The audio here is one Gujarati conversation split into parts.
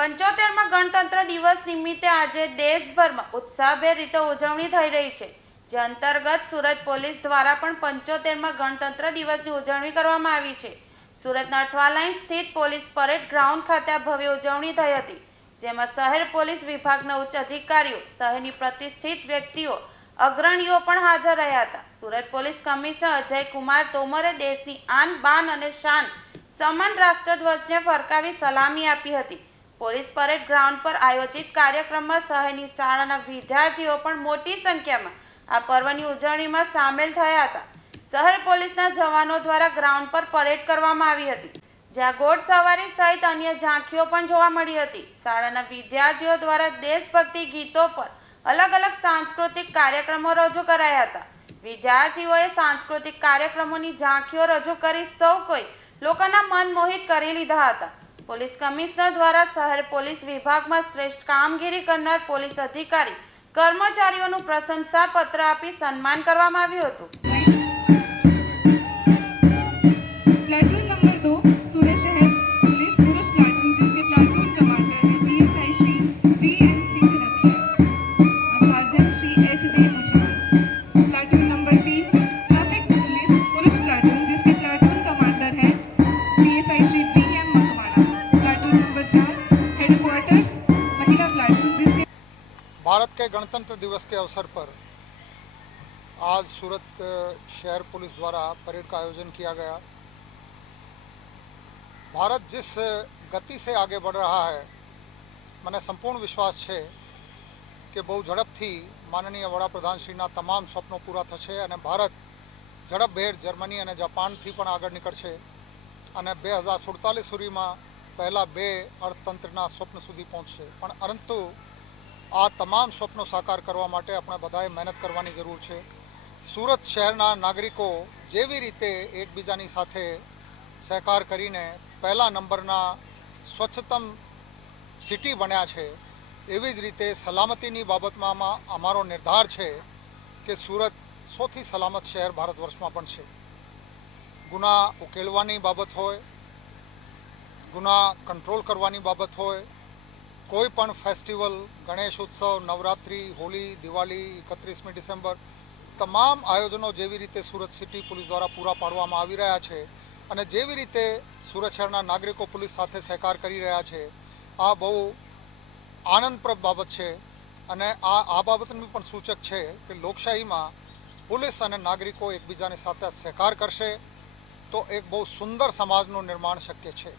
પંચોતેરમાં ગણતંત્ર દિવસ નિમિત્તે આજે દેશભરમાં ઉત્સાહભેર રીતે ઉજવણી થઈ રહી છે, જે અંતર્ગત સુરત પોલીસ દ્વારા પણ પંચોતેરમાં ગણતંત્ર દિવસની ઉજવણી કરવામાં આવી છે. સુરતના અઠવાલાઈન સ્થિત પોલીસ પરેડ ગ્રાઉન્ડ ખાતે ભવ્ય ઉજવણી થઈ હતી, જેમાં શહેર પોલીસ વિભાગના ઉચ્ચ અધિકારીઓ, શહેરની પ્રતિષ્ઠિત વ્યક્તિઓ, અગ્રણીઓ પણ હાજર રહ્યા હતા. સુરત પોલીસ કમિશનર અજય કુમાર તોમરે દેશની આન બાન અને શાન સમાન રાષ્ટ્રધ્વજને ફરકાવી સલામી આપી હતી. પોલીસ પરેડ ગ્રાઉન્ડ પર આયોજિત કાર્યક્રમમાં શહેરની શાળાના વિદ્યાર્થીઓ પણ મોટી સંખ્યામાં આ પર્વની ઉજવણીમાં સામેલ થયા હતા. શહેર પોલીસના જવાનો દ્વારા ગ્રાઉન્ડ પર પરેડ કરવામાં આવી હતી. જ્યાં ઘોડ સવારી સહિત અન્ય ઝાંખીઓ પણ જોવા મળી હતી. શાળાના વિદ્યાર્થીઓ દ્વારા દેશભક્તિ ગીતો પર અલગ અલગ સાંસ્કૃતિક કાર્યક્રમો રજૂ કરાયા હતા. વિદ્યાર્થીઓએ સાંસ્કૃતિક કાર્યક્રમોની ઝાંખીઓ રજૂ કરી સૌ કોઈ લોકોના મન મોહિત કરી લીધા હતા. પોલીસ કમિશનર દ્વારા શહેર પોલીસ વિભાગમાં શ્રેષ્ઠ કામગીરી કરનાર પોલીસ અધિકારી કર્મચારીઓનું પ્રશંસા પત્ર આપી સન્માન કરવામાં આવ્યું હતું. भारत के गणतंत्र दिवस के अवसर पर आज सूरत अ, शहर पुलिस द्वारा परेड का आयोजन किया गया ભારત जिस ગતિ से आगे बढ़ रहा है મને સંપૂર્ણ વિશ્વાસ છે કે બહુ ઝડપથી માનનીય વડાપ્રધાનશ્રીના તમામ સ્વપ્નો પૂરા થશે અને ભારત ઝડપભેર જર્મની અને જાપાનથી પણ આગળ નીકળશે અને બે હજાર સુડતાલીસ સુધીમાં પહેલાં બે અર્થતંત્રના સ્વપ્ન સુધી પહોંચશે પણ પરંતુ આ તમામ સ્વપ્નો સાકાર કરવા માટે આપણે બધાએ મહેનત કરવાની જરૂર છે. સુરત શહેરના નાગરિકો જેવી રીતે એકબીજાની સાથે સહકાર કરીને પહેલા નંબરના સ્વચ્છતમ સિટી બન્યા છે, એવી જ રીતે સલામતીની બાબતમાં અમારો નિર્ધાર છે કે સુરત સૌથી સલામત શહેર ભારત વર્ષમાં પણ છે. ગુના ઉકેલવાની બાબત હોય, ગુના કંટ્રોલ કરવાની બાબત હોય કોઈ પણ ફેસ્ટિવલ, ગણેશ ઉત્સવ, નવરાત્રિ હોળી દિવાળી, એકત્રીસમી ડિસેમ્બર, તમામ આયોજનો જેવી રીતે સુરત સિટી પોલીસ દ્વારા પૂરા પાડવામાં આવી રહ્યા છે અને જેવી રીતે સુરત શહેરના નાગરિકો પોલીસ સાથે સહકાર કરી રહ્યા છે, આ બહુ આનંદપ્રદ બાબત છે અને આ આ બાબતનું પણ સૂચક છે કે લોકશાહીમાં પોલીસ અને નાગરિકો એકબીજાની સાથે સહકાર કરશે તો એક બહુ સુંદર સમાજનું નિર્માણ શક્ય છે.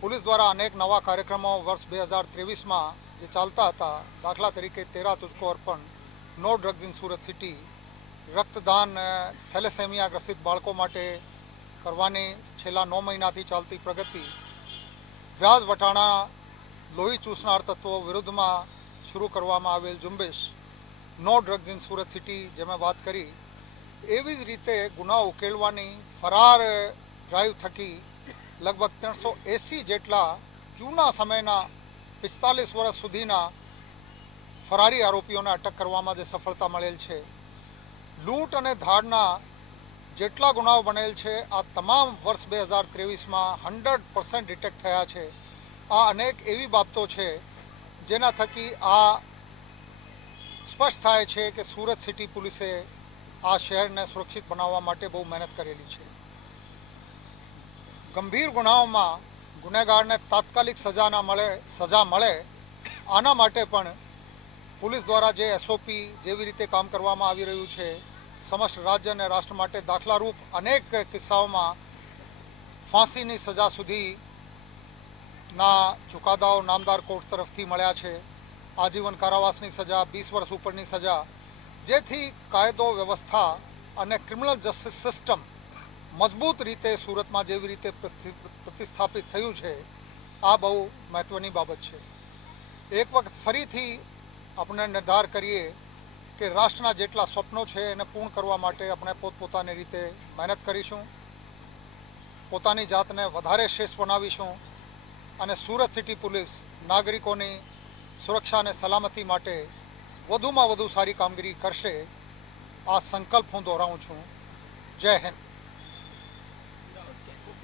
પોલીસ દ્વારા અનેક નવા કાર્યક્રમો વર્ષ બે હજાર ત્રેવીસમાં જે ચાલતા હતા. દાખલા તરીકે તેરા તુજકો અર્પણ, no drugs in Surat city, રક્તદાન થેલેસેમિયા ગ્રસિત બાળકો માટે કરવાની છેલ્લા નવ મહિનાથી ચાલતી પ્રગતિ, વ્યાજ વટાણા, લોહી ચૂસનાર તત્વો વિરુદ્ધમાં શરૂ કરવામાં આવેલ ઝુંબેશ, no drugs in Surat city જે મેં વાત કરી, એવી જ રીતે ગુના ઉકેલવાની ફરાર ડ્રાઈવ થકી લગભગ ત્રણસો એંસી જેટલા જૂના સમયના પિસ્તાલીસ વર્ષ સુધીના ફરારી આરોપીઓને અટક કરવામાં જે સફળતા મળેલ છે. લૂંટ અને ધાડના જેટલા ગુનાઓ બનેલ છે, આ તમામ વર્ષ બે હજાર ત્રેવીસમાં હંડ્રેડ પર્સન્ટ ડિટેક્ટ થયા છે. આ અનેક એવી બાબતો છે, જેના થકી આ સ્પષ્ટ થાય છે કે સુરત સિટી પોલીસે આ શહેરને સુરક્ષિત બનાવવા માટે બહુ મહેનત કરેલી છે. ગંભીર ગુનાઓમાં ગુનેગારને તાત્કાલિક સજાના મળે, સજા મળે, આના માટે પણ પોલીસ દ્વારા જે એસઓપી જેવી રીતે કામ કરવામાં આવી રહ્યું છે, સમસ્ત રાજ્ય અને રાષ્ટ્ર માટે દાખલારૂપ અનેક કિસ્સાઓમાં ફાંસીની સજા સુધીના ચુકાદાઓ નામદાર કોર્ટ તરફથી મળ્યા છે. આજીવન કારાવાસની સજા, વીસ વર્ષ ઉપરની સજા, જેથી કાયદો, વ્યવસ્થા અને ક્રિમિનલ જસ્ટિસ સિસ્ટમ મજબૂત રીતે સુરતમાં જેવી રીતે પ્રતિસ્થાપિત થયું છે, આ બહુ મહત્વની બાબત છે. એક વખત ફરીથી આપણે નિર્ધાર કરીએ કે રાષ્ટ્રના જેટલા સ્વપ્નો છે એને પૂર્ણ કરવા માટે આપણે પોતપોતાની રીતે મહેનત કરીશું, પોતાની જાતને વધારે શ્રેષ્ઠ બનાવીશું અને સુરત સિટી પોલીસ નાગરિકોની સુરક્ષા અને સલામતી માટે વધુમાં વધુ સારી કામગીરી કરશે, આ સંકલ્પ હું દોહરાવું છું. જય હિન્દ.